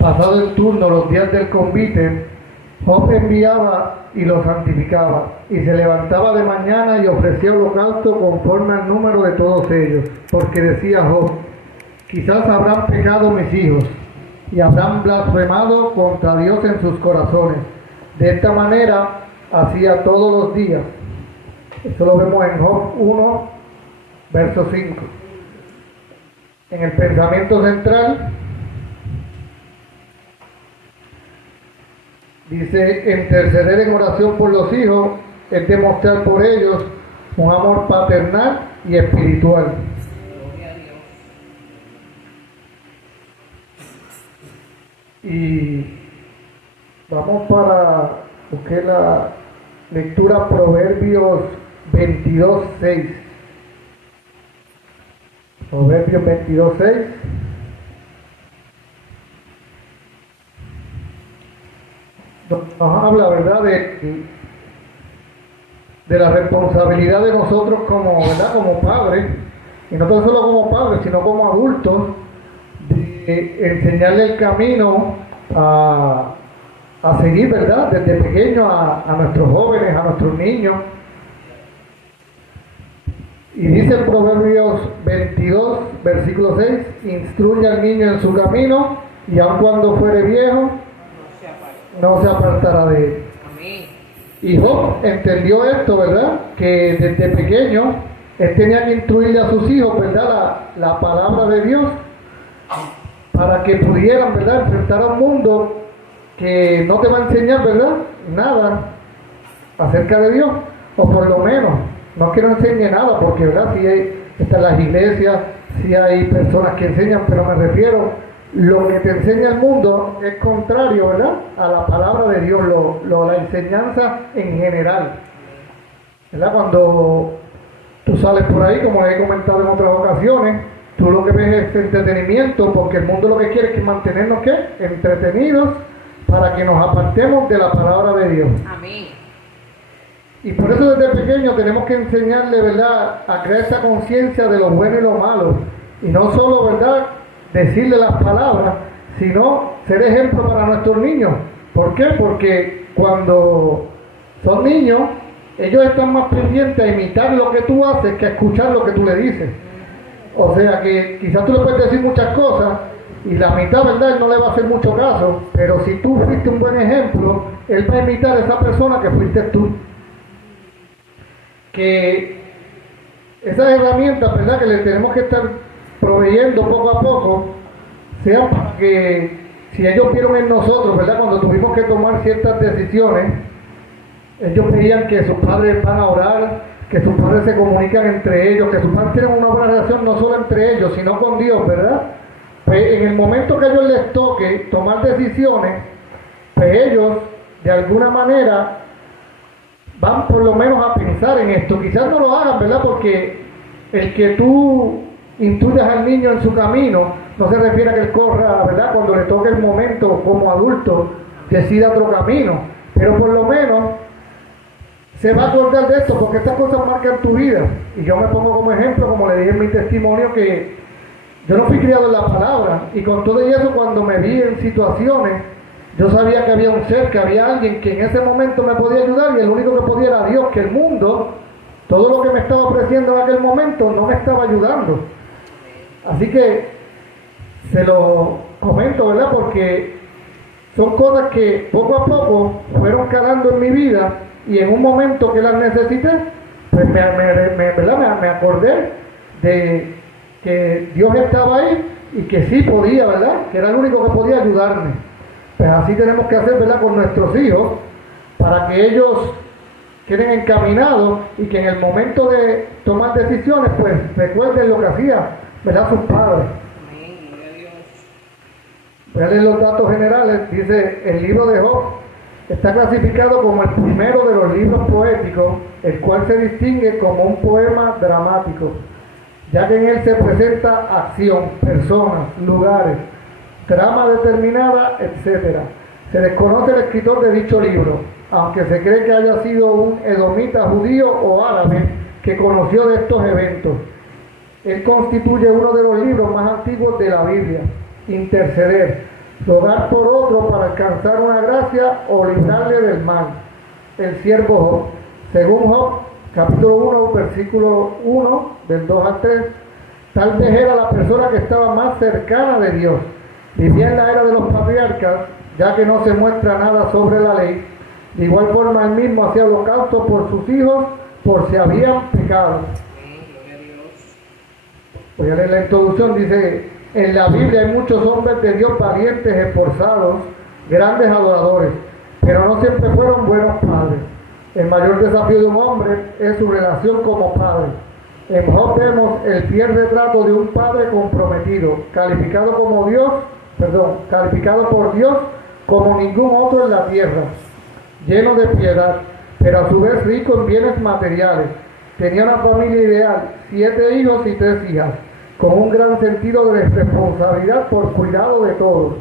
Pasado el turno, los días del convite, Job enviaba y los santificaba, y se levantaba de mañana y ofrecía holocausto conforme al número de todos ellos, porque decía Job: quizás habrán pecado mis hijos, y habrán blasfemado contra Dios en sus corazones. De esta manera hacía todos los días. Esto lo vemos en Job 1, verso 5. En el pensamiento central dice: interceder en oración por los hijos es demostrar por ellos un amor paternal y espiritual. Y vamos para buscar la lectura Proverbios 22:6. Proverbios 22:6. Nos habla, ¿verdad?, de la responsabilidad de nosotros como, ¿verdad?, como padres, y no tan solo como padres, sino como adultos, de enseñarle el camino a seguir, ¿verdad?, desde pequeño a nuestros jóvenes, a nuestros niños. Y dice el Proverbios 22, versículo 6: instruye al niño en su camino, y aun cuando fuere viejo, no se apartará de él. Amén. Y Job entendió esto, ¿verdad?, que desde pequeño él tenía que instruirle a sus hijos, ¿verdad?, la palabra de Dios, para que pudieran, ¿verdad?, enfrentar a un mundo que no te va a enseñar, ¿verdad?, nada acerca de Dios, o por lo menos no es que no enseñe nada, porque, ¿verdad?, sí están las iglesias, sí hay personas que enseñan, pero me refiero, lo que te enseña el mundo es contrario, ¿verdad?, a la palabra de Dios, la enseñanza en general, ¿verdad? Cuando tú sales por ahí, como les he comentado en otras ocasiones, tú lo que ves es entretenimiento, porque el mundo lo que quiere es que mantenernos, ¿qué?, entretenidos, para que nos apartemos de la palabra de Dios. Amén. Y por eso desde pequeño tenemos que enseñarle, ¿verdad?, a crear esa conciencia de lo bueno y lo malo, y no solo, ¿verdad?, decirle las palabras, sino ser ejemplo para nuestros niños. ¿Por qué? Porque cuando son niños, ellos están más pendientes a imitar lo que tú haces que a escuchar lo que tú le dices. O sea que quizás tú le puedes decir muchas cosas y la mitad, ¿verdad?, él no le va a hacer mucho caso, pero si tú fuiste un buen ejemplo, él va a imitar a esa persona que fuiste tú. Que esas herramientas, ¿verdad?, que le tenemos que estar proveyendo poco a poco, sean para que, si ellos vieron en nosotros, ¿verdad?, cuando tuvimos que tomar ciertas decisiones, ellos veían que sus padres van a orar, que sus padres se comunican entre ellos, que sus padres tienen una buena relación no solo entre ellos, sino con Dios, ¿verdad? Pues en el momento que a ellos les toque tomar decisiones, pues ellos, de alguna manera, van por lo menos a pensar en esto. Quizás no lo hagan, ¿verdad?, porque el que tú intuyas al niño en su camino no se refiere a que él corra, ¿verdad?, cuando le toque el momento como adulto decida otro camino, pero por lo menos se va a acordar de esto, porque estas cosas marcan tu vida. Y yo me pongo como ejemplo, como le dije en mi testimonio, que yo no fui criado en la palabra, y con todo eso, cuando me vi en situaciones, yo sabía que había un ser, que había alguien que en ese momento me podía ayudar, y el único que podía era Dios, que el mundo, todo lo que me estaba ofreciendo en aquel momento, no me estaba ayudando. Así que se lo comento, ¿verdad?, porque son cosas que poco a poco fueron calando en mi vida, y en un momento que las necesité, pues me acordé de que Dios estaba ahí y que sí podía, ¿verdad?, que era el único que podía ayudarme. Pues así tenemos que hacer, ¿verdad?, con nuestros hijos, para que ellos queden encaminados y que en el momento de tomar decisiones, pues recuerden lo que hacía, ¿verdad?, sus padres. Voy a leer los datos generales. Dice: el libro de Job está clasificado como el primero de los libros poéticos, el cual se distingue como un poema dramático, ya que en él se presenta acción, personas, lugares, trama determinada, etc. Se desconoce el escritor de dicho libro, aunque se cree que haya sido un edomita judío o árabe que conoció de estos eventos. Él constituye uno de los libros más antiguos de la Biblia. Interceder. rogar por otro para alcanzar una gracia o librarle del mal. El siervo Job. Según Job, capítulo 1, versículo 1, del 2 al 3, tal vez era la persona que estaba más cercana de Dios. Vivía en la era de los patriarcas, ya que no se muestra nada sobre la ley. De igual forma, él mismo hacía holocausto por sus hijos, por si habían pecado. Voy a leer la introducción, dice: en la Biblia hay muchos hombres de Dios valientes, esforzados, grandes adoradores, pero no siempre fueron buenos padres. El mayor desafío de un hombre es su relación como padre. En Job vemos el fiel retrato de un padre comprometido, calificado por Dios como ningún otro en la tierra, lleno de piedad, pero a su vez rico en bienes materiales. Tenía una familia ideal, 7 hijos y 3 hijas, con un gran sentido de responsabilidad por cuidado de todos.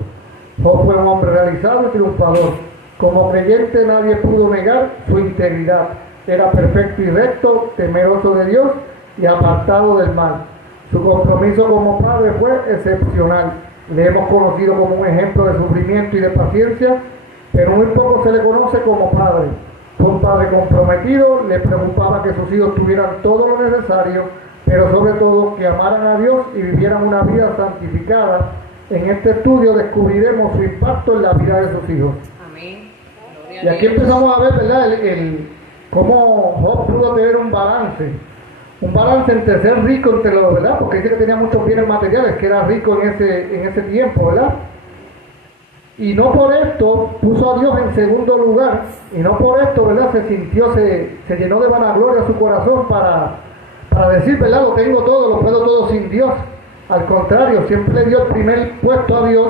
Job fue un hombre realizado y triunfador. Como creyente nadie pudo negar su integridad. Era perfecto y recto, temeroso de Dios y apartado del mal. Su compromiso como padre fue excepcional. Le hemos conocido como un ejemplo de sufrimiento y de paciencia, pero muy poco se le conoce como padre. Fue un padre comprometido, le preocupaba que sus hijos tuvieran todo lo necesario, pero sobre todo que amaran a Dios y vivieran una vida santificada. En este estudio descubriremos su impacto en la vida de sus hijos. Amén. Y aquí empezamos a ver, ¿verdad?, cómo Job pudo tener un balance entre ser rico entre los, ¿verdad?, porque dice que tenía muchos bienes materiales, que era rico en ese tiempo, ¿verdad? Y no por esto puso a Dios en segundo lugar, y no por esto, ¿verdad?, se llenó de vanagloria su corazón para decir, ¿verdad?, lo tengo todo, lo puedo todo sin Dios. Al contrario, siempre le dio el primer puesto a Dios,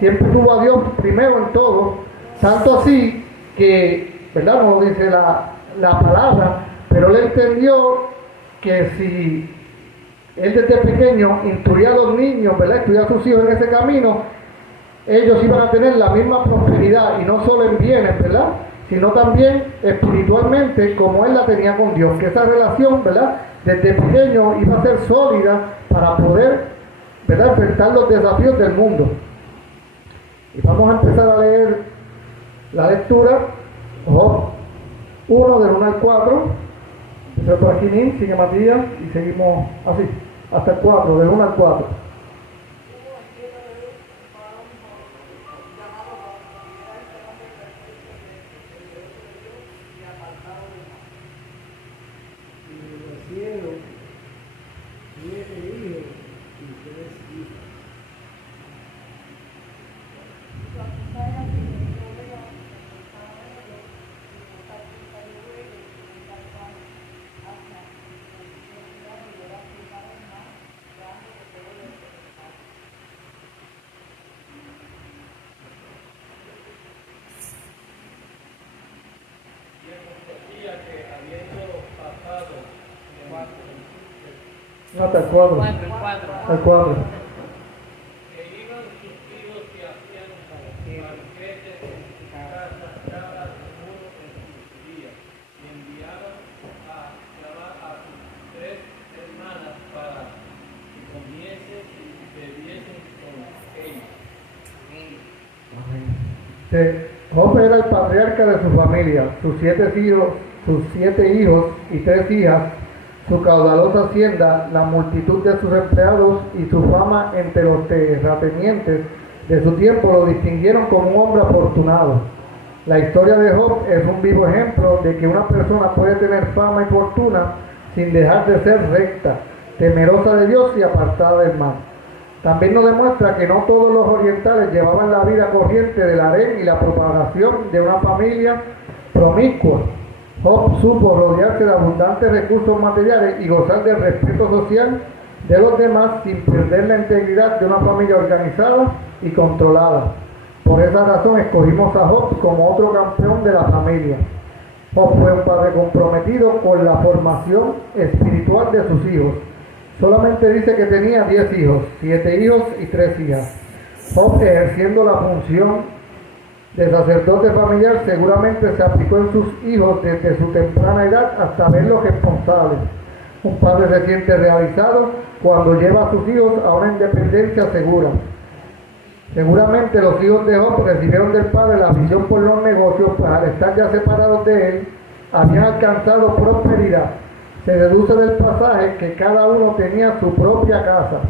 siempre tuvo a Dios primero en todo, tanto así que, ¿verdad?, no lo dice la palabra, pero él entendió que si él desde pequeño instruía a los niños, ¿verdad?, instruía a sus hijos en ese camino, ellos iban a tener la misma prosperidad, y no solo en bienes, ¿verdad?, sino también espiritualmente, como él la tenía con Dios, que esa relación, ¿verdad?, desde pequeño iba a ser sólida para poder, ¿verdad?, enfrentar los desafíos del mundo. Y vamos a empezar a leer la lectura, Job 1, del 1 al 4. Empezó por aquí, sigue Matías, y seguimos así, hasta el 4, del 1 al 4. No, hasta el 4. El 4. Job era el patriarca de su familia, sus 7 hijos y 3 hijas, su caudalosa hacienda, la multitud de sus empleados y su fama entre los terratenientes de su tiempo lo distinguieron como un hombre afortunado. La historia de Job es un vivo ejemplo de que una persona puede tener fama y fortuna sin dejar de ser recta, temerosa de Dios y apartada del mal. También nos demuestra que no todos los orientales llevaban la vida corriente del harén y la propagación de una familia promiscua. Job supo rodearse de abundantes recursos materiales y gozar del respeto social de los demás sin perder la integridad de una familia organizada y controlada. Por esa razón escogimos a Job como otro campeón de la familia. Job fue un padre comprometido con la formación espiritual de sus hijos. Solamente dice que tenía 10 hijos, 7 hijos y 3 hijas. Job, ejerciendo la función de sacerdote familiar, seguramente se aplicó en sus hijos desde su temprana edad hasta verlos responsables. Un padre se siente realizado cuando lleva a sus hijos a una independencia segura. Seguramente los hijos de Job recibieron del padre la visión por los negocios, pues al estar ya separados de él, habían alcanzado prosperidad. Se deduce del pasaje que cada uno tenía su propia casa,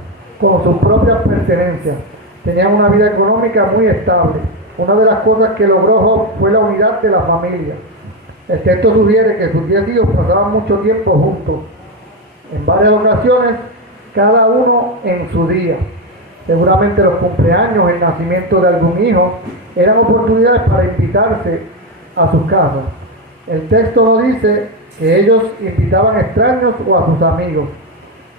con sus propias pertenencias. Tenían una vida económica muy estable. Una de las cosas que logró Job fue la unidad de la familia. El texto sugiere que sus 10 hijos pasaban mucho tiempo juntos. En varias ocasiones, cada uno en su día. Seguramente los cumpleaños, el nacimiento de algún hijo, eran oportunidades para invitarse a sus casas. El texto nos dice que ellos invitaban extraños o a sus amigos.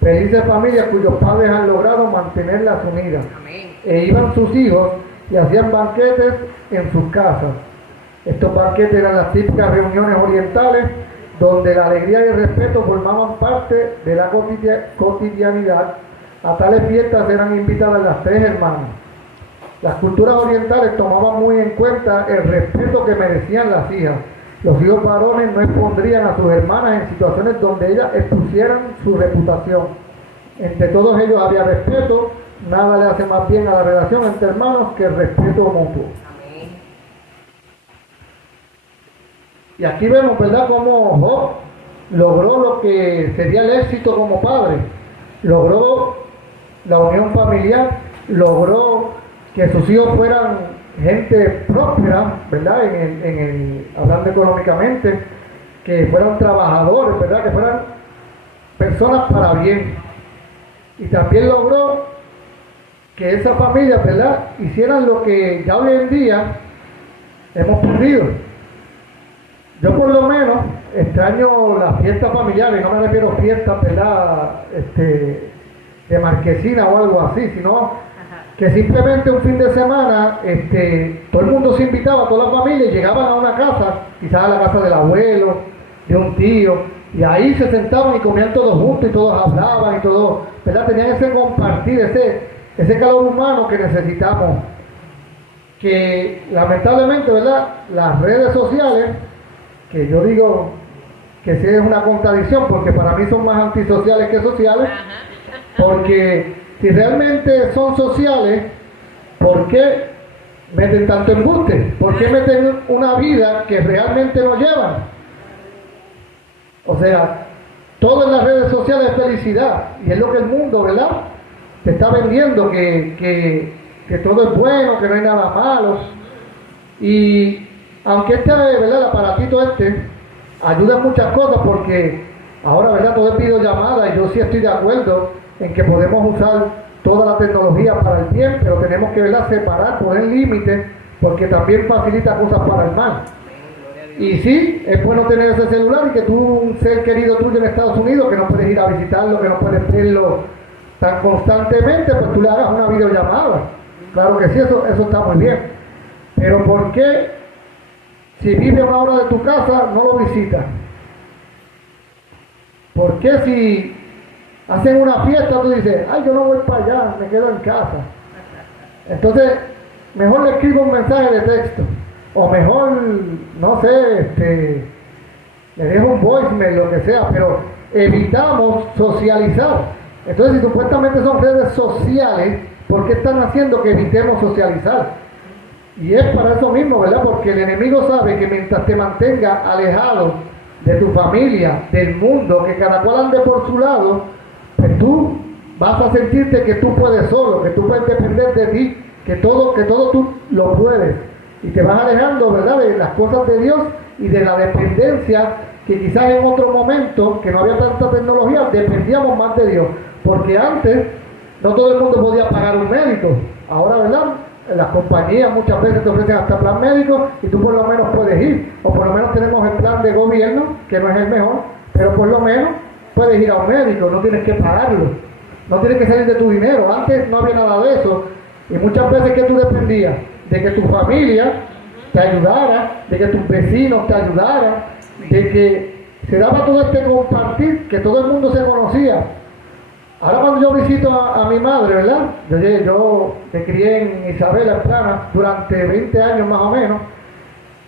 Felices familias cuyos padres han logrado mantenerlas unidas. Amén. E iban sus hijos y hacían banquetes en sus casas. Estos banquetes eran las típicas reuniones orientales donde la alegría y el respeto formaban parte de la cotidianidad. A tales fiestas eran invitadas las 3 hermanas. Las culturas orientales tomaban muy en cuenta el respeto que merecían las hijas. Los hijos varones no expondrían a sus hermanas en situaciones donde ellas expusieran su reputación. Entre todos ellos había respeto. Nada le hace más bien a la relación entre hermanos que el respeto mutuo. Amén. Y aquí vemos, ¿verdad?, cómo Job logró lo que sería el éxito como padre. Logró la unión familiar, logró que sus hijos fueran gente próspera, ¿verdad?, hablando económicamente, que fueran trabajadores, ¿verdad?, que fueran personas para bien. Y también logró que esa familia, ¿verdad?, hicieran lo que ya hoy en día hemos perdido. Yo por lo menos extraño las fiestas familiares, no me refiero a fiestas, ¿verdad?, de marquesina o algo así, sino que simplemente un fin de semana todo el mundo se invitaba, toda la familia, y llegaban a una casa, quizás a la casa del abuelo, de un tío, y ahí se sentaban y comían todos juntos y todos hablaban y todo, ¿verdad? Tenían ese compartir, ese calor humano que necesitamos, que lamentablemente, ¿verdad?, las redes sociales, que yo digo que sí es una contradicción, porque para mí son más antisociales que sociales, porque si realmente son sociales, ¿por qué meten tanto embuste? ¿Por qué meten una vida que realmente no llevan? O sea, todo en las redes sociales es felicidad, y es lo que el mundo, ¿verdad?, te está vendiendo, que todo es bueno, que no hay nada malo. Y aunque ¿verdad?, el aparatito ayuda en muchas cosas, porque ahora, ¿verdad?, todo es videollamada, y yo sí estoy de acuerdo en que podemos usar toda la tecnología para el bien, pero tenemos que, ¿verdad?, separar, poner límites, porque también facilita cosas para el mal. Y sí, es bueno tener ese celular y que tú, un ser querido tuyo en Estados Unidos, que no puedes ir a visitarlo, que no puedes verlo tan constantemente, pues tú le hagas una videollamada. Claro que sí, eso está muy bien. Pero ¿por qué si vive a una hora de tu casa no lo visitas? ¿Por qué si hacen una fiesta tú dices, ay, yo no voy para allá, me quedo en casa? Entonces, mejor le escribo un mensaje de texto, o mejor, no sé, le dejo un voicemail, lo que sea, pero evitamos socializar. Entonces, si supuestamente son redes sociales, ¿por qué están haciendo que evitemos socializar? Y es para eso mismo, ¿verdad? Porque el enemigo sabe que mientras te mantenga alejado de tu familia, del mundo, que cada cual ande por su lado, pues tú vas a sentirte que tú puedes solo, que tú puedes depender de ti, que todo tú lo puedes. Y te vas alejando, ¿verdad?, de las cosas de Dios y de la dependencia que quizás en otro momento, que no había tanta tecnología, dependíamos más de Dios. Porque antes no todo el mundo podía pagar un médico. Ahora, ¿verdad?, las compañías muchas veces te ofrecen hasta plan médico y tú por lo menos puedes ir. O por lo menos tenemos el plan de gobierno, que no es el mejor, pero por lo menos puedes ir a un médico, no tienes que pagarlo. No tienes que salir de tu dinero. Antes no había nada de eso. Y muchas veces que tú dependías de que tu familia te ayudara, de que tus vecinos te ayudaran, de que se daba todo este compartir, que todo el mundo se conocía. Ahora cuando yo visito a mi madre, ¿verdad? Yo me crié en Isabela, en Plana, durante 20 años más o menos,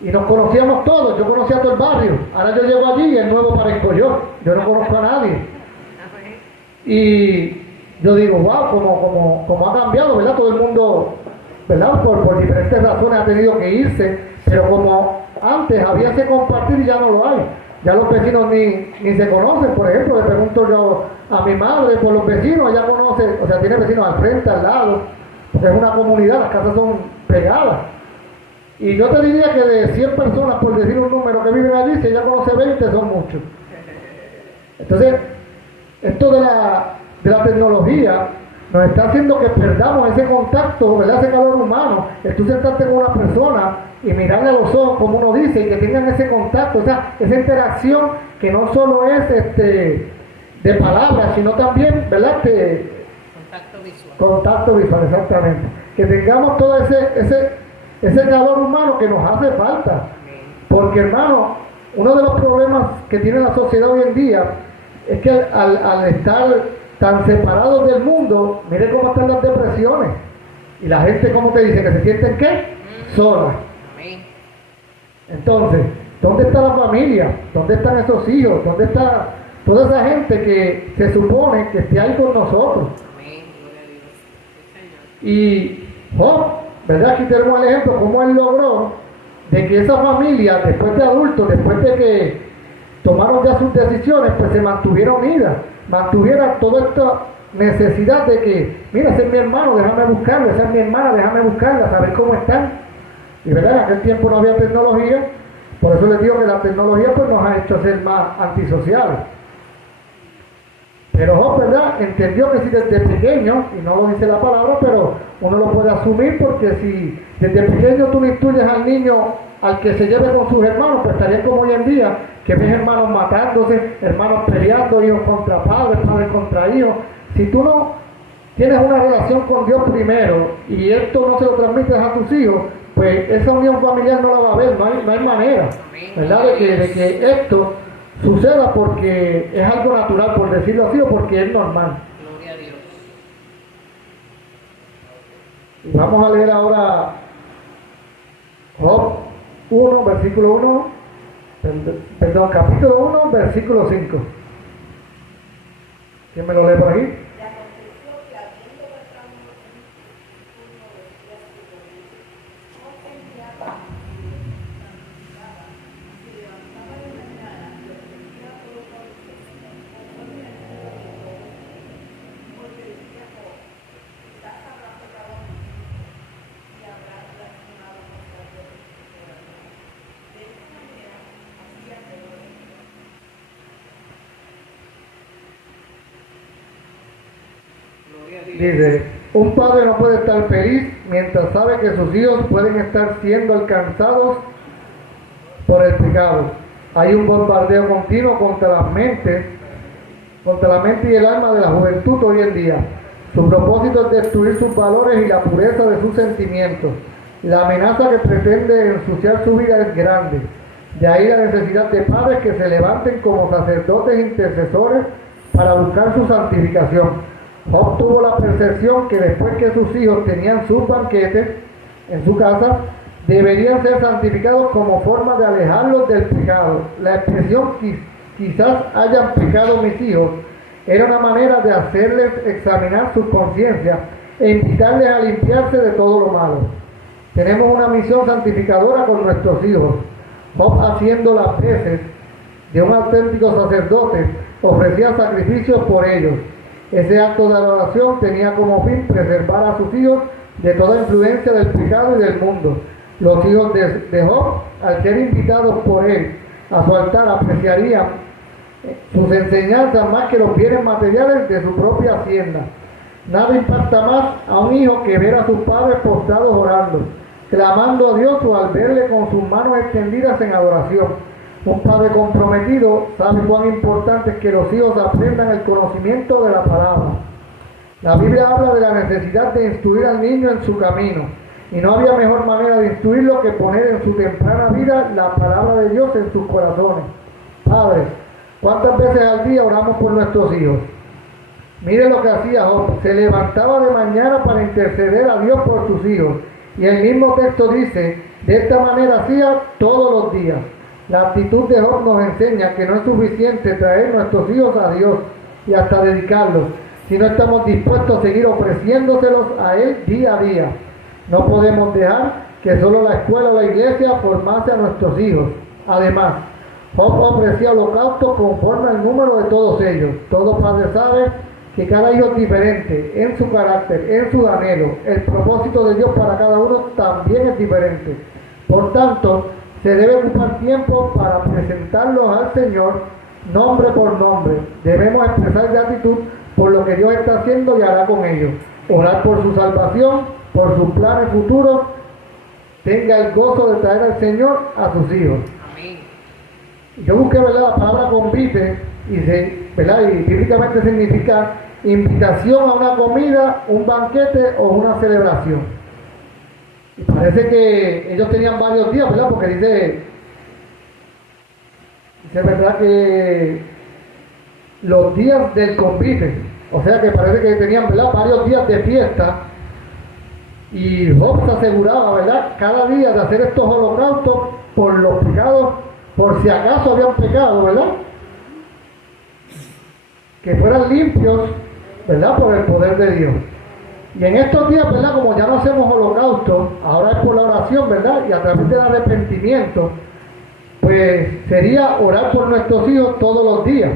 y nos conocíamos todos, yo conocía todo el barrio. Ahora yo llego allí y el nuevo parezco yo no conozco a nadie. Y yo digo, wow, como ha cambiado, ¿verdad? Todo el mundo, ¿verdad? Por diferentes razones ha tenido que irse, pero como antes había ese compartir y ya no lo hay. Ya los vecinos ni se conocen. Por ejemplo, le pregunto yo a mi madre por los vecinos, ella conoce, o sea, tiene vecinos al frente, al lado, porque es una comunidad, las casas son pegadas. Y yo te diría que de 100 personas, por decir un número, que viven allí, si ella conoce 20, son muchos. Entonces, esto de la tecnología nos está haciendo que perdamos ese contacto, ¿verdad? Ese calor humano, el tú sentarte con una persona y mirarle a los ojos, como uno dice, y que tengan ese contacto, esa interacción que no solo es de palabras, sino también, ¿verdad? Contacto visual. Contacto visual, exactamente. Que tengamos todo ese calor humano que nos hace falta. Porque, hermano, uno de los problemas que tiene la sociedad hoy en día es que al estar tan separados del mundo, mire cómo están las depresiones. Y la gente, ¿cómo te dice? ¿Que se sienten qué? Sola. Entonces, ¿dónde está la familia? ¿Dónde están esos hijos? ¿Dónde está toda esa gente que se supone que esté ahí con nosotros? Y Job, ¿verdad? Aquí tenemos el ejemplo, cómo él logró de que esa familia, después de adultos, después de que tomaron ya sus decisiones, pues se mantuviera unida, mantuviera toda esta necesidad de que, mira, ese es mi hermano, déjame buscarlo, esa es mi hermana, déjame buscarla, saber cómo están. Y verdad, en aquel tiempo no había tecnología, por eso les digo que la tecnología pues nos ha hecho ser más antisociales. Pero Job, ¿verdad? Entendió que si desde pequeño, y no lo dice la palabra, pero uno lo puede asumir, porque si desde pequeño tú le instruyes al niño al que se lleve con sus hermanos, pues estaría como hoy en día, que ves hermanos matándose, hermanos peleando, hijos contra padres, padres contra hijos. Si tú no tienes una relación con Dios primero, y esto no se lo transmites a tus hijos, pues esa unión familiar no la va a haber, no hay manera, ¿verdad? De que esto suceda, porque es algo natural, por decirlo así, o porque es normal. Gloria a Dios. Y vamos a leer ahora Job 1, versículo 1, perdón, capítulo 1, versículo 5. ¿Quién me lo lee por aquí? Dice, un padre no puede estar feliz mientras sabe que sus hijos pueden estar siendo alcanzados por el pecado. Hay un bombardeo continuo contra la mente y el alma de la juventud hoy en día. Su propósito es destruir sus valores y la pureza de sus sentimientos. La amenaza que pretende ensuciar su vida es grande. De ahí la necesidad de padres que se levanten como sacerdotes intercesores para buscar su santificación. Job tuvo la percepción que después que sus hijos tenían sus banquetes en su casa, deberían ser santificados como forma de alejarlos del pecado. La expresión quizás hayan pecado mis hijos era una manera de hacerles examinar su conciencia e invitarles a limpiarse de todo lo malo. Tenemos una misión santificadora con nuestros hijos. Job, haciendo las veces de un auténtico sacerdote, ofrecía sacrificios por ellos. Ese acto de adoración tenía como fin preservar a sus hijos de toda influencia del pecado y del mundo. Los hijos de Job, al ser invitados por él a su altar, apreciarían sus enseñanzas más que los bienes materiales de su propia hacienda. Nada impacta más a un hijo que ver a sus padres postrados orando, clamando a Dios, o al verle con sus manos extendidas en adoración. Un padre comprometido sabe cuán importante es que los hijos aprendan el conocimiento de la palabra. La Biblia habla de la necesidad de instruir al niño en su camino, y no había mejor manera de instruirlo que poner en su temprana vida la palabra de Dios en sus corazones. Padres, ¿cuántas veces al día oramos por nuestros hijos? Mire lo que hacía Job. Se levantaba de mañana para interceder a Dios por sus hijos, y el mismo texto dice, de esta manera hacía todos los días. La actitud de Job nos enseña que no es suficiente traer nuestros hijos a Dios y hasta dedicarlos, si no estamos dispuestos a seguir ofreciéndoselos a Él día a día. No podemos dejar que solo la escuela o la iglesia formase a nuestros hijos. Además, Job ofrecía holocausto conforme al número de todos ellos. Todo padre sabe que cada hijo es diferente en su carácter, en su anhelo. El propósito de Dios para cada uno también es diferente. Por tanto, se debe ocupar tiempo para presentarlos al Señor nombre por nombre. Debemos expresar gratitud por lo que Dios está haciendo y hará con ellos. Orar por su salvación, por sus planes futuros. Tenga el gozo de traer al Señor a sus hijos. Amén. Yo busqué, ¿verdad?, la palabra convite ¿verdad?, y bíblicamente significa invitación a una comida, un banquete o una celebración. Y parece que ellos tenían varios días, ¿verdad?, porque dice verdad que los días del convite, o sea que parece que tenían, ¿verdad?, varios días de fiesta. Y Job se aseguraba, ¿verdad?, cada día de hacer estos holocaustos por los pecados, por si acaso habían pecado, ¿verdad?, que fueran limpios, ¿verdad?, por el poder de Dios. Y en estos días, ¿verdad?, como ya no hacemos holocaustos, ahora es por la oración, ¿verdad?, y a través del arrepentimiento, pues sería orar por nuestros hijos todos los días.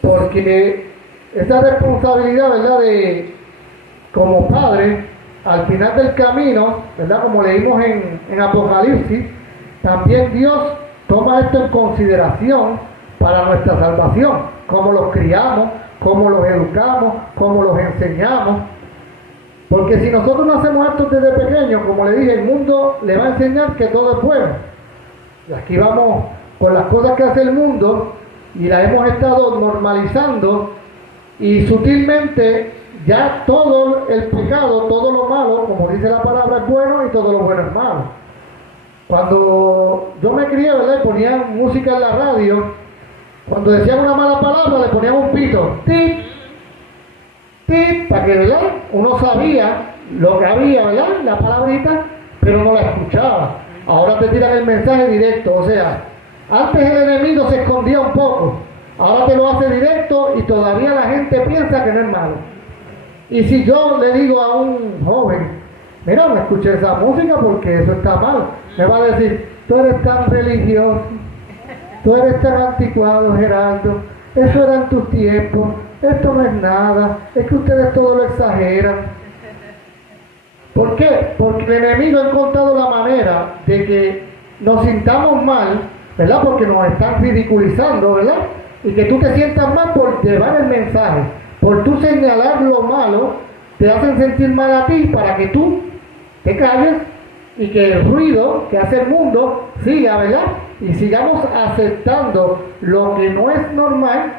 Porque esa responsabilidad, ¿verdad?, de como padre, al final del camino, ¿verdad?, como leímos en Apocalipsis, también Dios toma esto en consideración para nuestra salvación, cómo los criamos, cómo los educamos, cómo los enseñamos. Porque si nosotros no hacemos esto desde pequeños, como le dije, el mundo le va a enseñar que todo es bueno. Y aquí vamos con las cosas que hace el mundo y las hemos estado normalizando, y sutilmente ya todo el pecado, todo lo malo, como dice la palabra, es bueno y todo lo bueno es malo. Cuando yo me crié, ¿verdad?, y ponían música en la radio, cuando decían una mala palabra le ponían un pito, ¡tip! ¡tip! Para que, ¿verdad?, uno sabía lo que había, ¿verdad?, la palabrita, pero no la escuchaba. Ahora te tiran el mensaje directo, o sea, antes el enemigo se escondía un poco, ahora te lo hace directo y todavía la gente piensa que no es malo. Y si yo le digo a un joven, mira, no escuché esa música porque eso está mal, me va a decir, tú eres tan religioso, tú eres tan anticuado, Gerardo, eso era en tus tiempos, esto no es nada, es que ustedes todo lo exageran. ¿Por qué? Porque el enemigo ha encontrado la manera de que nos sintamos mal, ¿verdad?, porque nos están ridiculizando, ¿verdad?, y que tú te sientas mal por llevar el mensaje, por tú señalar lo malo, te hacen sentir mal a ti para que tú te calles y que el ruido que hace el mundo siga, ¿verdad?, y sigamos aceptando lo que no es normal,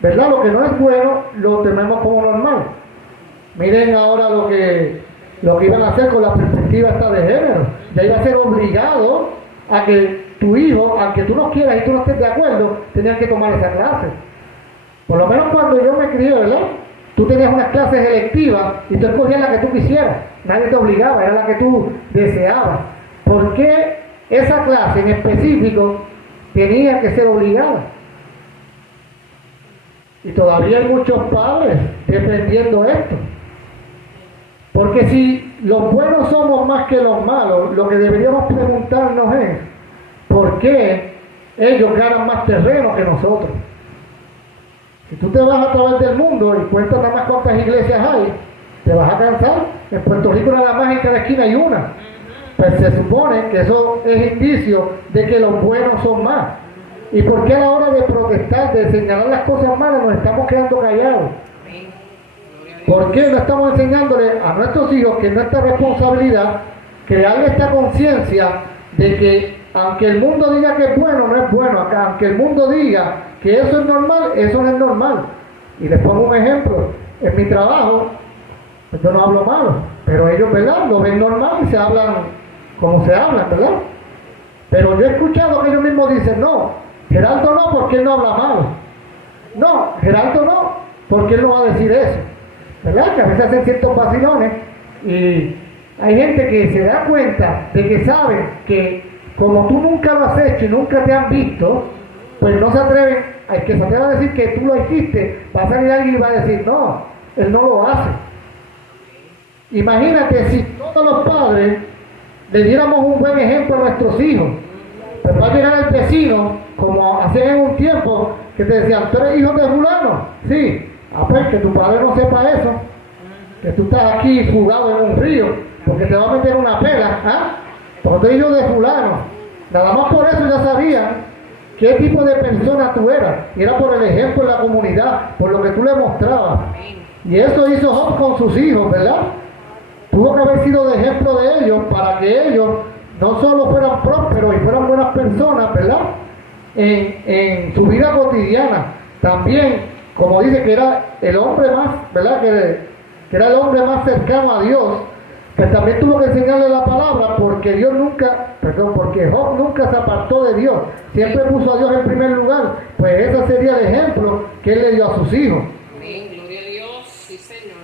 ¿verdad?, lo que no es bueno, lo tenemos como normal. Miren ahora lo que iban a hacer con la perspectiva esta de género. Ya iba a ser obligado a que tu hijo, aunque tú no quieras y tú no estés de acuerdo, tenías que tomar esa clase. Por lo menos cuando yo me crié, ¿verdad?, tú tenías unas clases electivas y tú escogías la que tú quisieras. Nadie te obligaba, era la que tú deseabas. ¿Por qué esa clase en específico tenía que ser obligada? Y todavía hay muchos padres defendiendo esto. Porque si los buenos somos más que los malos, lo que deberíamos preguntarnos es, ¿por qué ellos ganan más terreno que nosotros? Si tú te vas a través del mundo y cuentas nada más cuántas iglesias hay, te vas a cansar. En Puerto Rico nada más en cada esquina hay una. Pues se supone que eso es indicio de que los buenos son más. ¿Y por qué a la hora de protestar, de señalar las cosas malas, nos estamos quedando callados? ¿Por qué no estamos enseñándole a nuestros hijos que es nuestra responsabilidad crearle esta conciencia de que aunque el mundo diga que es bueno, no es bueno acá, aunque el mundo diga que eso es normal, eso no es normal? Y les pongo un ejemplo. En mi trabajo, pues yo no hablo malo, pero ellos, ¿verdad?, lo ven normal y se hablan como se hablan, ¿verdad? Pero yo he escuchado que ellos mismos dicen, no, Gerardo no, porque él no habla malo. No, Gerardo no, porque él no va a decir eso. ¿Verdad? Que a veces hacen ciertos vacilones y hay gente que se da cuenta de que saben que como tú nunca lo has hecho y nunca te han visto, pues no se atreven, al que se atreva a decir que tú lo hiciste, va a salir alguien y va a decir, no, Él no lo hace. Imagínate si todos los padres le diéramos un buen ejemplo a nuestros hijos. Pues va a llegar el vecino, como hacían en un tiempo, que te decían, ¿tú eres hijo de fulano? Sí. Ah, pues que tu padre no sepa eso, que tú estás aquí jugado en un río, porque te va a meter una pela, ¿ah? Porque tú eres hijo de fulano. Nada más por eso ya sabían qué tipo de persona tú eras. Y era por el ejemplo en la comunidad, por lo que tú le mostrabas. Y eso hizo Job con sus hijos, ¿verdad? Tuvo que haber sido de ejemplo de ellos para que ellos no solo fueran prósperos y fueran buenas personas, ¿verdad? En su vida cotidiana. También, como dice que era el hombre más, ¿verdad? Que era el hombre más cercano a Dios, pues también tuvo que enseñarle la palabra porque porque Job nunca se apartó de Dios. Siempre puso a Dios en primer lugar. Pues ese sería el ejemplo que él le dio a sus hijos. Amén, gloria a Dios, sí Señor.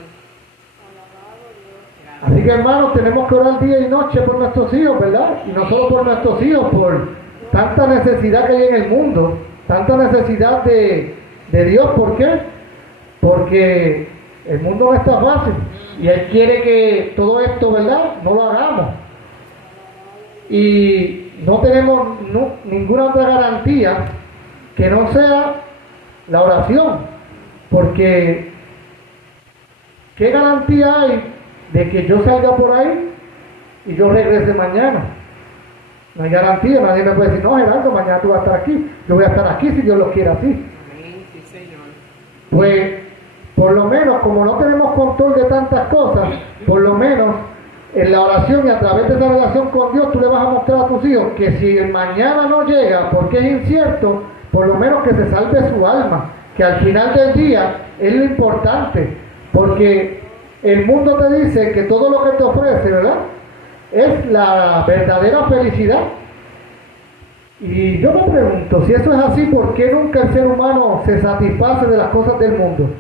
Así que hermanos, tenemos que orar día y noche por nuestros hijos, ¿verdad? Y no solo por nuestros hijos, por tanta necesidad que hay en el mundo, tanta necesidad de Dios. ¿Por qué? Porque el mundo no está fácil y Él quiere que todo esto, ¿verdad?, no lo hagamos. Y no tenemos ninguna otra garantía que no sea la oración, porque ¿qué garantía hay de que yo salga por ahí y yo regrese mañana? No hay garantía. Nadie me puede decir, no, Gerardo, mañana tú vas a estar aquí. Yo voy a estar aquí si Dios lo quiere así. Amén, sí Señor. Pues, por lo menos, como no tenemos control de tantas cosas, por lo menos en la oración y a través de esa relación con Dios, tú le vas a mostrar a tus hijos que si el mañana no llega, porque es incierto, por lo menos que se salve su alma, que al final del día es lo importante, porque el mundo te dice que todo lo que te ofrece, ¿verdad?, es la verdadera felicidad. Y yo me pregunto, si eso es así, ¿por qué nunca el ser humano se satisface de las cosas del mundo?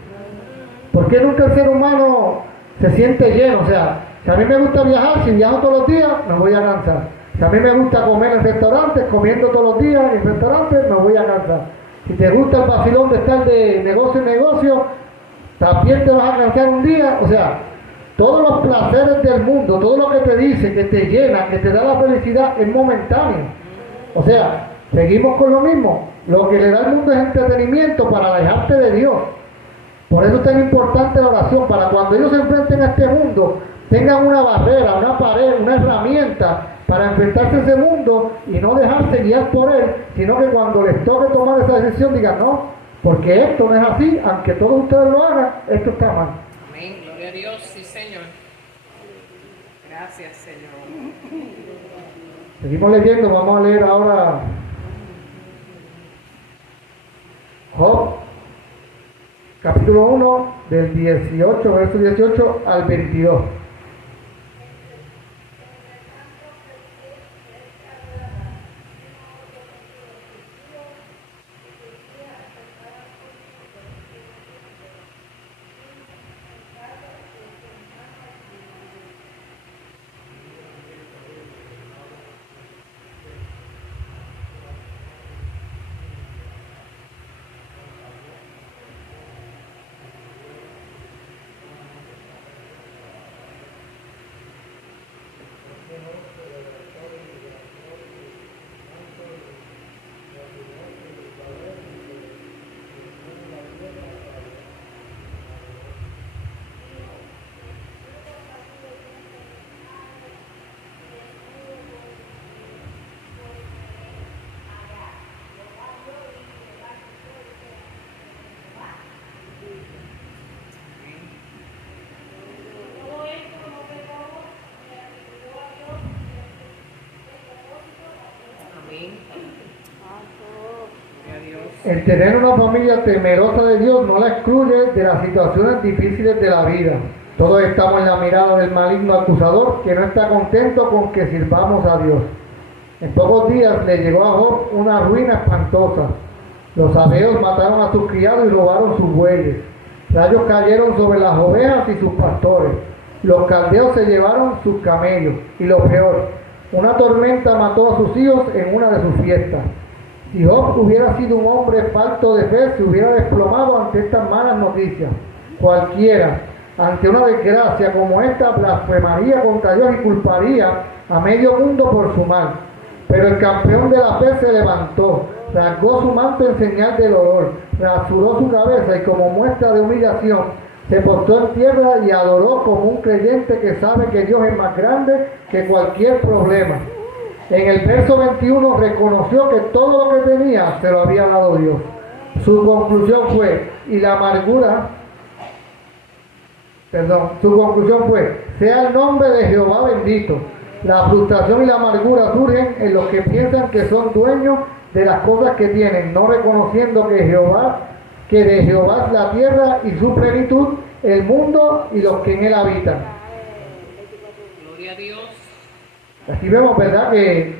¿Por qué nunca el ser humano se siente lleno? O sea, si a mí me gusta viajar, si viajo todos los días, me voy a cansar. Si a mí me gusta comer en restaurantes, comiendo todos los días en restaurantes, me voy a cansar. Si te gusta el vacilón de estar de negocio en negocio, también te vas a cansar un día. O sea, todos los placeres del mundo, todo lo que te dice, que te llena, que te da la felicidad, es momentáneo. O sea, seguimos con lo mismo. Lo que le da al mundo es entretenimiento para alejarte de Dios. Por eso es tan importante la oración, para cuando ellos se enfrenten a este mundo, tengan una barrera, una pared, una herramienta para enfrentarse a ese mundo y no dejarse guiar por él, sino que cuando les toque tomar esa decisión digan, no, porque esto no es así, aunque todos ustedes lo hagan, esto está mal. Amén, gloria a Dios, sí Señor. Gracias Señor. Seguimos leyendo, vamos a leer ahora Job, capítulo 1, del 18, verso 18 al 22. El tener una familia temerosa de Dios no la excluye de las situaciones difíciles de la vida. Todos estamos en la mirada del maligno acusador que no está contento con que sirvamos a Dios. En pocos días le llegó a Job una ruina espantosa. Los sabeos mataron a sus criados y robaron sus bueyes. Rayos cayeron sobre las ovejas y sus pastores. Los caldeos se llevaron sus camellos. Y lo peor, una tormenta mató a sus hijos en una de sus fiestas. Si Job hubiera sido un hombre falto de fe, se hubiera desplomado ante estas malas noticias. cualquiera, ante una desgracia como esta, blasfemaría contra Dios y culparía a medio mundo por su mal. Pero el campeón de la fe se levantó, rasgó su manto en señal de dolor, rasuró su cabeza y como muestra de humillación, se postró en tierra y adoró como un creyente que sabe que Dios es más grande que cualquier problema. En el verso 21 reconoció que todo lo que tenía se lo había dado Dios. Su conclusión fue, sea el nombre de Jehová bendito. La frustración y la amargura surgen en los que piensan que son dueños de las cosas que tienen, no reconociendo que de Jehová es la tierra y su plenitud, el mundo y los que en él habitan. Gloria a Dios. Aquí vemos, ¿verdad?, que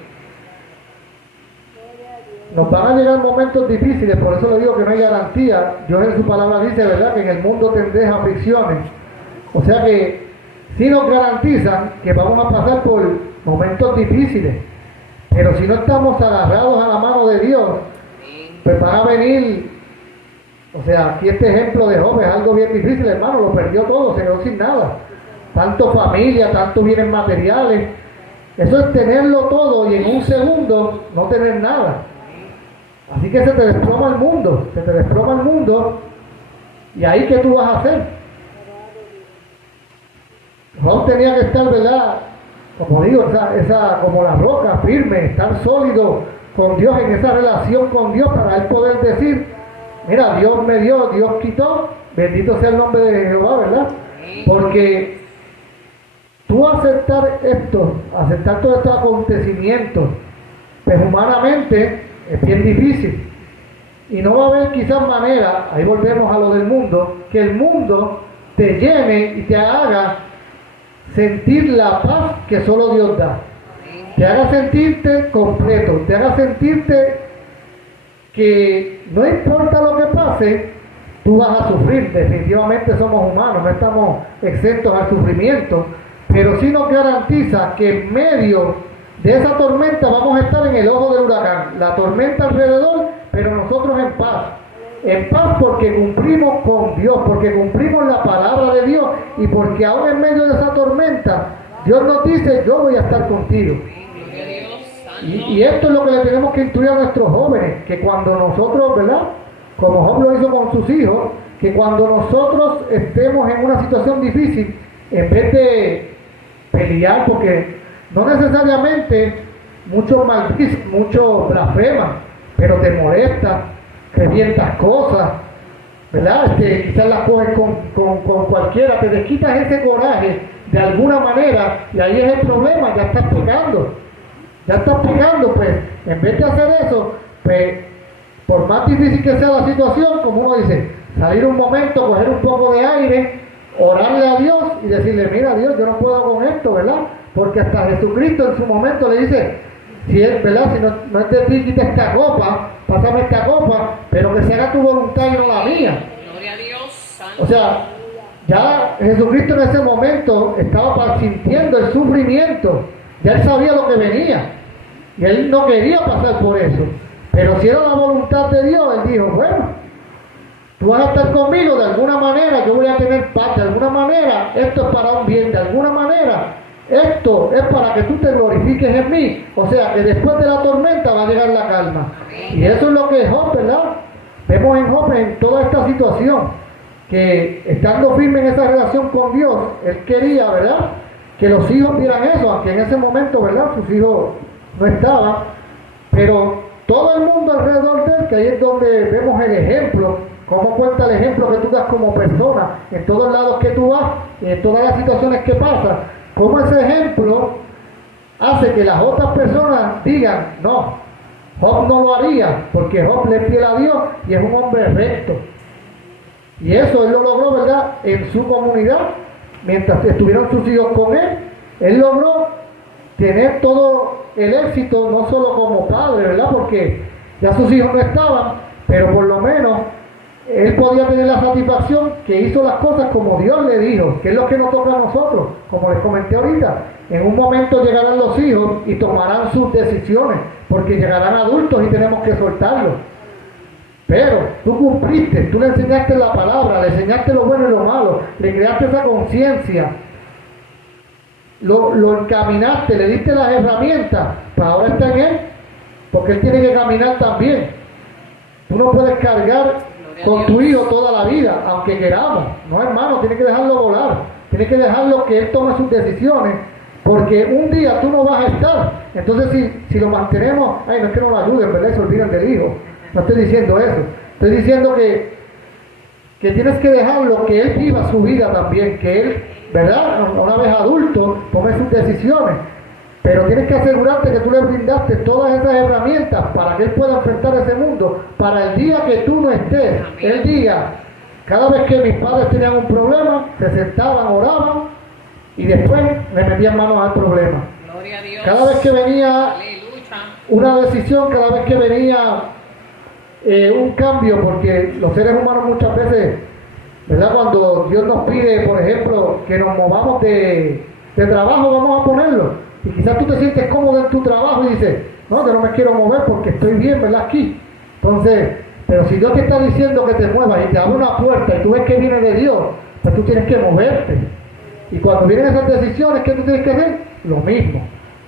nos van a llegar momentos difíciles, por eso le digo que no hay garantía. Dios en su palabra dice, ¿verdad?, que en el mundo tendréis aflicciones. O sea que sí nos garantizan que vamos a pasar por momentos difíciles, pero si no estamos agarrados a la mano de Dios, pues van a venir. O sea, aquí este ejemplo de Job es algo bien difícil, hermano, lo perdió todo, se quedó sin nada. Tanto familia, tantos bienes materiales. Eso es tenerlo todo y en un segundo no tener nada. Así que se te desploma el mundo, y ahí ¿qué tú vas a hacer? Job tenía que estar, ¿verdad?, como digo, como la roca, firme, estar sólido con Dios, en esa relación con Dios, para él poder decir, mira, Dios me dio, Dios quitó, bendito sea el nombre de Jehová, ¿verdad? Porque tú aceptar todos estos acontecimientos, pues humanamente es bien difícil. Y no va a haber quizás manera, ahí volvemos a lo del mundo, que el mundo te llene y te haga sentir la paz que solo Dios da. Te haga sentirte completo, te haga sentirte que no importa lo que pase, tú vas a sufrir. Definitivamente somos humanos, no estamos exentos al sufrimiento, pero sí nos garantiza que en medio de esa tormenta vamos a estar en el ojo del huracán, la tormenta alrededor, pero nosotros en paz. En paz porque cumplimos con Dios, porque cumplimos la palabra de Dios, y porque aún en medio de esa tormenta Dios nos dice, yo voy a estar contigo. Y esto es lo que le tenemos que instruir a nuestros jóvenes, que cuando nosotros, ¿verdad?, como Job lo hizo con sus hijos, que cuando nosotros estemos en una situación difícil, en vez de pelear, porque no necesariamente muchos maldicen, muchos blasfeman, pero te molesta, revientas cosas, ¿verdad? Quizás las coges con cualquiera, te desquitas ese coraje de alguna manera, y ahí es el problema, ya estás pecando, pues en vez de hacer eso, pues por más difícil que sea la situación, como uno dice, salir un momento, coger un poco de aire, orarle a Dios y decirle, mira Dios, yo no puedo con esto, ¿verdad? Porque hasta Jesucristo en su momento le dice, si es, ¿verdad?, si no es de ti, quita esta copa, pásame esta copa, pero que se haga tu voluntad y no la mía. Gloria a Dios, santo. O sea, ya Jesucristo en ese momento estaba sintiendo el sufrimiento, ya él sabía lo que venía, y él no quería pasar por eso, pero si era la voluntad de Dios, él dijo, bueno, tú vas a estar conmigo, de alguna manera yo voy a tener paz, de alguna manera esto es para un bien, de alguna manera esto es para que tú te glorifiques en mí. O sea que después de la tormenta va a llegar la calma. Y eso es lo que Job, ¿verdad?, vemos en Job, en toda esta situación, que estando firme en esa relación con Dios, él quería, ¿verdad?, que los hijos vieran eso, aunque en ese momento, ¿verdad?, sus hijos no estaban, pero todo el mundo alrededor de él, que ahí es donde vemos el ejemplo, cómo cuenta el ejemplo que tú das como persona, en todos lados que tú vas, en todas las situaciones que pasan, cómo ese ejemplo hace que las otras personas digan, no, Job no lo haría, porque Job le es fiel a Dios y es un hombre recto. Y eso él lo logró, ¿verdad?, en su comunidad, mientras estuvieron sus hijos con él logró tener todo el éxito, no solo como padre, ¿verdad?, porque ya sus hijos no estaban, pero por lo menos él podía tener la satisfacción que hizo las cosas como Dios le dijo, que es lo que nos toca a nosotros, como les comenté ahorita. En un momento llegarán los hijos y tomarán sus decisiones, porque llegarán adultos y tenemos que soltarlos. Pero tú cumpliste, tú le enseñaste la palabra, le enseñaste lo bueno y lo malo, le creaste esa conciencia, lo encaminaste, le diste las herramientas, pues ahora está en él, porque él tiene que caminar también. Tú no puedes cargar con tu hijo toda la vida, aunque queramos, no hermano, tienes que dejarlo volar, tienes que dejarlo que él tome sus decisiones, porque un día tú no vas a estar. Entonces si lo mantenemos, ay, no es que no lo ayuden, ¿verdad? Se olvidan del hijo. No estoy diciendo eso, estoy diciendo que tienes que dejarlo que él viva su vida también, que él, ¿verdad? Una vez adulto, tome sus decisiones, pero tienes que asegurarte que tú le brindaste todas esas herramientas para que él pueda enfrentar ese mundo, para el día que tú no estés. Él diga, cada vez que mis padres tenían un problema, se sentaban, oraban y después le metían manos al problema. Gloria a Dios. Cada vez que venía Aleluya. una decisión, cada vez que venía un cambio, porque los seres humanos muchas veces, ¿verdad? Cuando Dios nos pide, por ejemplo, que nos movamos de trabajo, vamos a ponerlo, y quizás tú te sientes cómodo en tu trabajo y dices, no, yo no me quiero mover porque estoy bien, ¿verdad? Aquí. Entonces, pero si Dios te está diciendo que te muevas y te abre una puerta y tú ves que viene de Dios, pues tú tienes que moverte. Y cuando vienen esas decisiones, ¿qué tú tienes que hacer? Lo mismo.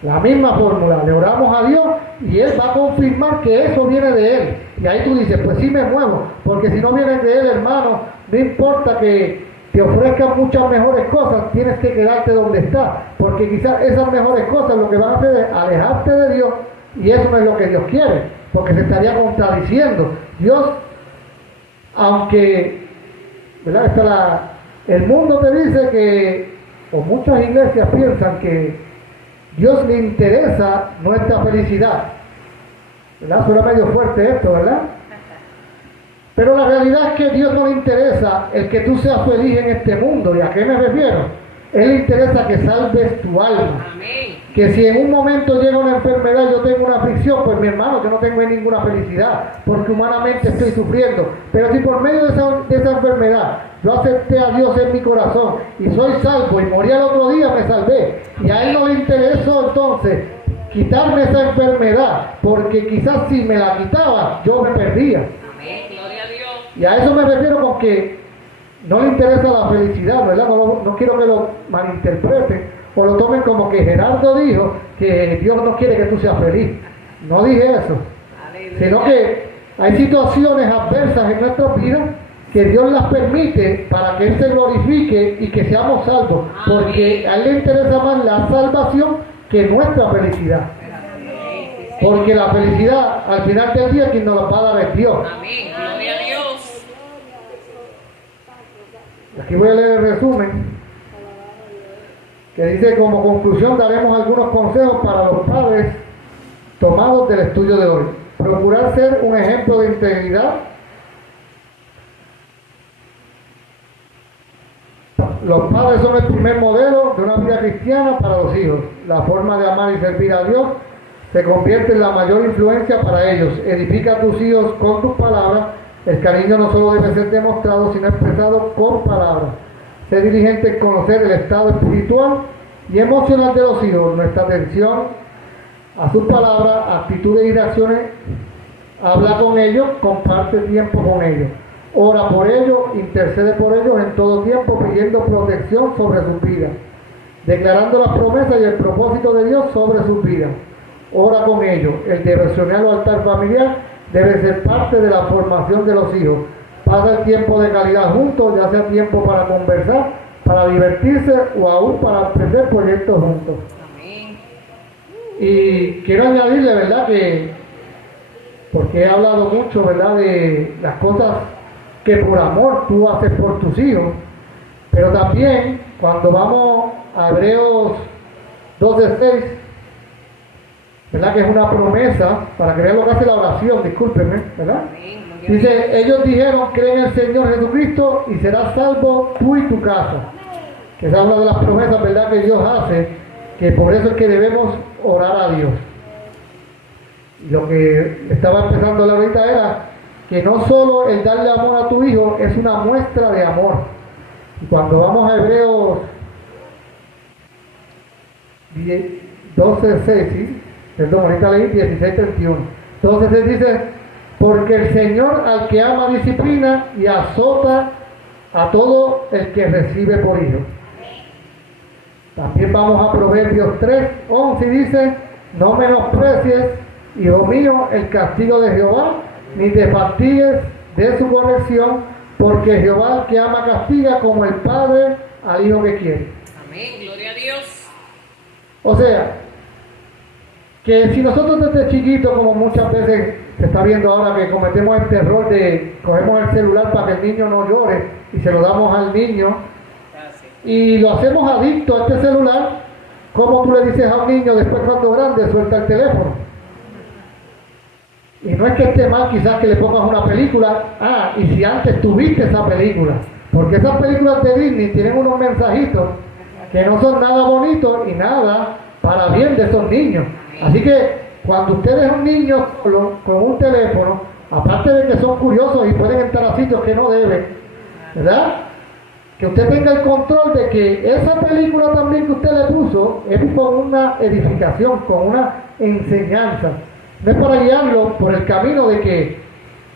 La misma fórmula, le oramos a Dios y Él va a confirmar que eso viene de Él. Y ahí tú dices, pues sí me muevo, porque si no viene de Él, hermano, no importa que te ofrezcan muchas mejores cosas, tienes que quedarte donde estás, porque quizás esas mejores cosas lo que van a hacer es alejarte de Dios, y eso no es lo que Dios quiere, porque se estaría contradiciendo. Dios, aunque, ¿verdad? El mundo te dice que, o muchas iglesias piensan que Dios le interesa nuestra felicidad, ¿verdad? Suena medio fuerte esto, ¿verdad? Pero la realidad es que Dios no le interesa el que tú seas feliz en este mundo. ¿Y a qué me refiero? Él le interesa que salves tu alma. Amén. Que si en un momento llega una enfermedad, yo tengo una aflicción, pues mi hermano, yo no tengo ninguna felicidad, porque humanamente estoy sufriendo. Pero si por medio de esa enfermedad yo acepté a Dios en mi corazón y soy salvo y morí al otro día, me salvé. Y a Él no le interesó entonces quitarme esa enfermedad, porque quizás si me la quitaba, yo me perdía. Amén. Gloria a Dios. Y a eso me refiero con que no le interesa la felicidad, ¿verdad? No quiero que lo malinterpreten o lo tomen como que Gerardo dijo que Dios no quiere que tú seas feliz. No dije eso. Aleluya. Sino que hay situaciones adversas en nuestras vidas que Dios las permite para que Él se glorifique y que seamos salvos. Porque a Él le interesa más la salvación que nuestra felicidad. Porque la felicidad, al final del día, quien nos la va a dar es Dios. Amén. Gloria a Dios. Aquí voy a leer el resumen, que dice: como conclusión daremos algunos consejos para los padres tomados del estudio de hoy. Procurar ser un ejemplo de integridad. Los padres son el primer modelo de una vida cristiana para los hijos. La forma de amar y servir a Dios se convierte en la mayor influencia para ellos. Edifica a tus hijos con tus palabras. El cariño no solo debe ser demostrado, sino expresado con palabras. Ser diligente en conocer el estado espiritual y emocional de los hijos. Nuestra atención a sus palabras, actitudes y reacciones. Habla con ellos, comparte tiempo con ellos. Ora por ellos, intercede por ellos en todo tiempo, pidiendo protección sobre sus vidas, declarando las promesas y el propósito de Dios sobre sus vidas. Ora con ellos. El devocional o altar familiar debe ser parte de la formación de los hijos. Pasa el tiempo de calidad juntos, ya sea tiempo para conversar, para divertirse o aún para aprender proyectos juntos. Amén. Y quiero añadirle, ¿verdad? Que, porque he hablado mucho, ¿verdad? De las cosas que por amor tú haces por tus hijos, pero también cuando vamos a Hebreos 12:6, ¿verdad? Que es una promesa, para que vean lo que hace la oración, discúlpenme, ¿verdad? Amén. Dice: ellos dijeron, cree en el Señor Jesucristo y serás salvo tú y tu casa. Que se habla de las promesas, ¿verdad? Que Dios hace, que por eso es que debemos orar a Dios. Y lo que estaba empezando a hablar ahorita era que no solo el darle amor a tu hijo es una muestra de amor. Y cuando vamos a Hebreos 12:6, ¿sí? Perdón, ahorita leí 16:31. Entonces él dice: porque el Señor al que ama disciplina y azota a todo el que recibe por hijo. También vamos a Proverbios 3:11 y dice, no menosprecies, hijo mío, el castigo de Jehová, ni te fatigues de su corrección, porque Jehová al que ama castiga como el padre al hijo que quiere. Amén. Gloria a Dios. O sea, que si nosotros desde chiquitos, como muchas veces se está viendo ahora que cometemos este error de cogemos el celular para que el niño no llore y se lo damos al niño Gracias. y lo hacemos adicto a este celular, ¿cómo tú le dices a un niño después cuando grande suelta el teléfono? Y no es que esté mal quizás que le pongas una película, y si antes tuviste esa película, porque esas películas de Disney tienen unos mensajitos que no son nada bonitos y nada para bien de esos niños. Así que cuando usted es un niño con un teléfono, aparte de que son curiosos y pueden entrar a sitios que no deben, ¿verdad? Que usted tenga el control de que esa película también que usted le puso es con una edificación, con una enseñanza. No es para guiarlo por el camino de que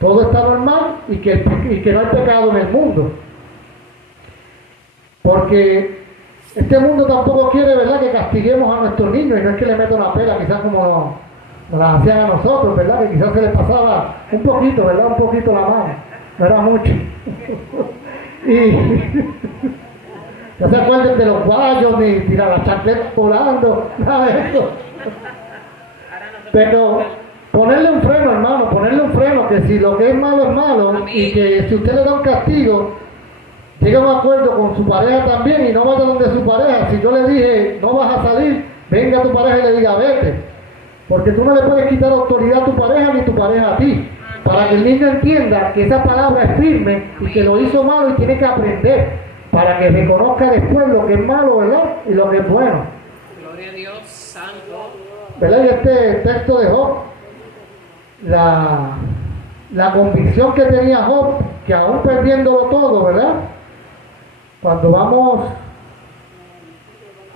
todo está normal y que no hay pecado en el mundo. Porque este mundo tampoco quiere, ¿verdad?, que castiguemos a nuestros niños, y no es que le meta una pela, quizás como nos la hacían a nosotros, ¿verdad?, que quizás se les pasaba un poquito, ¿verdad?, un poquito la mano, no era mucho. Y no se acuerden de los guayos, ni tirar las chancletas volando, nada de eso. Pero ponerle un freno, hermano, ponerle un freno, que si lo que es malo, y que si usted le da un castigo, llegue a un acuerdo con su pareja también y no vaya donde su pareja. Si yo le dije, no vas a salir, venga a tu pareja y le diga, vete. Porque tú no le puedes quitar autoridad a tu pareja ni tu pareja a ti. Para que el niño entienda que esa palabra es firme y que lo hizo malo y tiene que aprender. Para que reconozca después lo que es malo, ¿verdad? Y lo que es bueno. Gloria a Dios, santo. ¿Verdad? Y este texto de Job, la convicción que tenía Job, que aún perdiéndolo todo, ¿verdad? Cuando vamos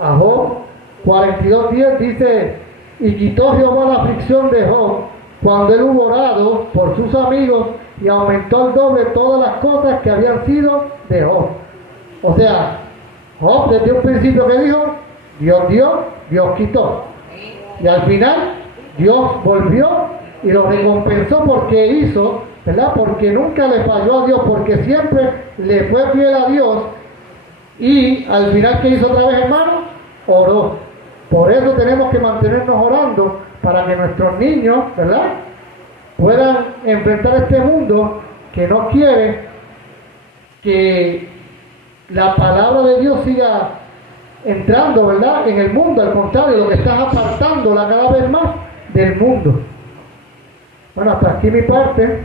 a Job 42:10 dice, y quitó Jehová la aflicción de Job cuando él hubo orado por sus amigos y aumentó el doble todas las cosas que habían sido de Job. O sea, Job desde un principio que dijo, Dios dio, Dios quitó. Y al final, Dios volvió y lo recompensó porque hizo, ¿verdad? Porque nunca le falló a Dios, porque siempre le fue fiel a Dios. Y al final, ¿qué hizo otra vez, hermano? Oró. Por eso tenemos que mantenernos orando, para que nuestros niños, ¿verdad?, puedan enfrentar este mundo que no quiere que la palabra de Dios siga entrando, ¿verdad?, en el mundo. Al contrario, lo que estás apartándola cada vez más del mundo. Bueno, hasta aquí mi parte.